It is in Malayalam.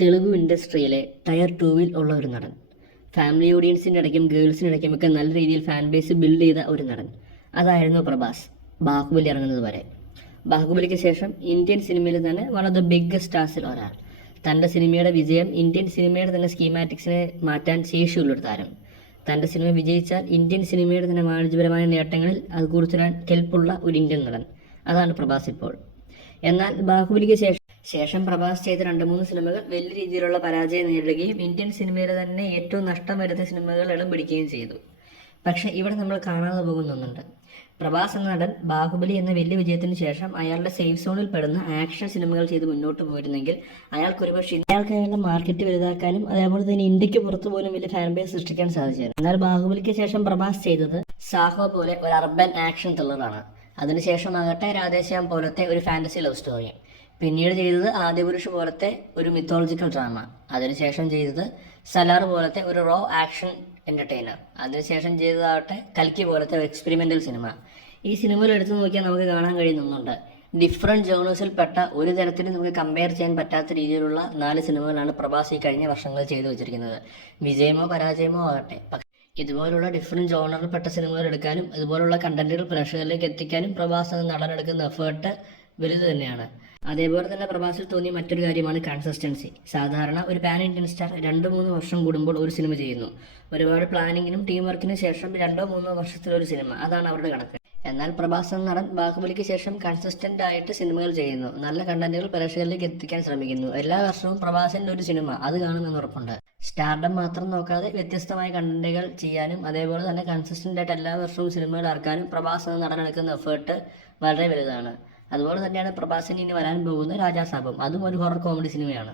തെലുഗു ഇൻഡസ്ട്രിയിലെ ടയർ 2-വിൽ ഉള്ള ഒരു നടൻ. ഫാമിലി ഓഡിയൻസിൻ്റെ ഇടയ്ക്കും ഗേൾസിനിടയ്ക്കും ഒക്കെ നല്ല രീതിയിൽ ഫാൻ ബേസ് ബിൽഡ് ചെയ്ത ഒരു നടൻ. അതായിരുന്നു പ്രഭാസ്, ബാഹുബലി ഇറങ്ങുന്നത് വരെ. ബാഹുബലിക്ക് ശേഷം ഇന്ത്യൻ സിനിമയിൽ തന്നെ വൺ ഓഫ് ദ ബിഗ്ഗസ്റ്റ് സ്റ്റാർസിൽ ഒരാൾ. തൻ്റെ സിനിമയുടെ വിജയം ഇന്ത്യൻ സിനിമയുടെ തന്നെ സ്കീമാറ്റിക്സിനെ മാറ്റാൻ ശേഷിയുള്ളൊരു താരം. തൻ്റെ സിനിമ വിജയിച്ചാൽ ഇന്ത്യൻ സിനിമയുടെ തന്നെ വാണിജ്യപരമായ നേട്ടങ്ങളിൽ അത് കുറിച്ചിടാൻ കെൽപ്പുള്ള ഒരു ഇന്ത്യൻ നടൻ. അതാണ് പ്രഭാസ് ഇപ്പോൾ. എന്നാൽ ബാഹുബലിക്ക് ശേഷം പ്രഭാസ് ചെയ്ത 2-3 സിനിമകൾ വലിയ രീതിയിലുള്ള പരാജയം നേരിടുകയും ഇന്ത്യൻ സിനിമയിലെ തന്നെ ഏറ്റവും നഷ്ടം വരുന്ന സിനിമകൾ ഇടം പിടിക്കുകയും ചെയ്തു. പക്ഷേ ഇവിടെ നമ്മൾ കാണാതെ പോകുന്നുണ്ട്. പ്രഭാസ് എന്ന നടൻ ബാഹുബലി എന്ന വലിയ വിജയത്തിന് ശേഷം അയാളുടെ സേഫ് സോണിൽ പെടുന്ന ആക്ഷൻ സിനിമകൾ ചെയ്ത് മുന്നോട്ട് പോയിരുന്നെങ്കിൽ അയാൾക്ക് അയാളുടെ മാർക്കറ്റ് വലുതാക്കാനും അതേപോലെ തന്നെ ഇന്ത്യക്ക് പുറത്തു പോലും വലിയ ഫാൻ ബേസ് സൃഷ്ടിക്കാൻ സാധിച്ചിരുന്നു. എന്നാൽ ബാഹുബലിക്ക് ശേഷം പ്രഭാസ് ചെയ്തത് സാഹോ പോലെ ഒരു അർബൻ ആക്ഷൻ ത്രില്ലറാണ്. അതിനുശേഷമാകട്ടെ രാധേശ്യാം പോലത്തെ ഒരു ഫാന്റസി ലവ് സ്റ്റോറി. പിന്നീട് ചെയ്തത് ആദിപുരുഷ് പോലത്തെ ഒരു മിത്തോളജിക്കൽ ഡ്രാമ. അതിനുശേഷം ചെയ്തത് സലാർ പോലത്തെ ഒരു റോ ആക്ഷൻ എൻ്റർടൈനർ. അതിനുശേഷം ചെയ്തതാവട്ടെ കൽക്കി പോലത്തെ ഒരു എക്സ്പെരിമെൻ്റൽ സിനിമ. ഈ സിനിമകൾ എടുത്തു നോക്കിയാൽ നമുക്ക് കാണാൻ കഴിയുന്നുണ്ട്. ഡിഫറെൻറ്റ് ജേണേഴ്സിൽപ്പെട്ട ഒരു തരത്തിലും നമുക്ക് കമ്പയർ ചെയ്യാൻ പറ്റാത്ത രീതിയിലുള്ള 4 സിനിമകളാണ് പ്രഭാസ് ഈ കഴിഞ്ഞ വർഷങ്ങളിൽ ചെയ്തു വെച്ചിരിക്കുന്നത്. വിജയമോ പരാജയമോ ആകട്ടെ, ഇതുപോലുള്ള ഡിഫറെൻറ്റ് ജോണറിൽപ്പെട്ട സിനിമകൾ എടുക്കാനും ഇതുപോലുള്ള കണ്ടന്റുകൾ പ്രേക്ഷകരിലേക്ക് എത്തിക്കാനും പ്രഭാസ് എന്ന നടനെടുക്കുന്ന എഫേർട്ട് വലുത് തന്നെയാണ്. അതേപോലെ തന്നെ പ്രഭാസിൽ തോന്നിയ മറ്റൊരു കാര്യമാണ് കൺസിസ്റ്റൻസി. സാധാരണ ഒരു പാൻ ഇന്ത്യൻ സ്റ്റാർ 2-3 വർഷം കൂടുമ്പോൾ ഒരു സിനിമ ചെയ്യുന്നു. ഒരുപാട് പ്ലാനിങ്ങിനും ടീം വർക്കിനും ശേഷം 2-3 വർഷത്തിലൊരു സിനിമ, അതാണ് അവരുടെ കണക്ക്. എന്നാൽ പ്രഭാസ് എന്ന നടൻ ബാഹുബലിക്ക് ശേഷം കൺസിസ്റ്റന്റ് ആയിട്ട് സിനിമകൾ ചെയ്യുന്നു. നല്ല കണ്ടന്റുകൾ പ്രേക്ഷകരിലേക്ക് എത്തിക്കാൻ ശ്രമിക്കുന്നു. എല്ലാ വർഷവും പ്രഭാസിന്റെ ഒരു സിനിമ അത് കാണുമെന്ന് ഉറപ്പുണ്ട്. സ്റ്റാർഡം മാത്രം നോക്കാതെ വ്യത്യസ്തമായ കണ്ടന്റുകൾ ചെയ്യാനും അതേപോലെ തന്നെ കൺസിസ്റ്റന്റ് ആയിട്ട് എല്ലാ വർഷവും സിനിമകൾ ഇറക്കാനും പ്രഭാസ് എന്ന നടൻ എടുക്കുന്ന എഫേർട്ട് വളരെ വലുതാണ്. അതുപോലെ തന്നെയാണ് പ്രഭാസിന് ഇനി വരാൻ പോകുന്ന രാജാസാബും. അതും ഒരു ഹൊറർ കോമഡി സിനിമയാണ്.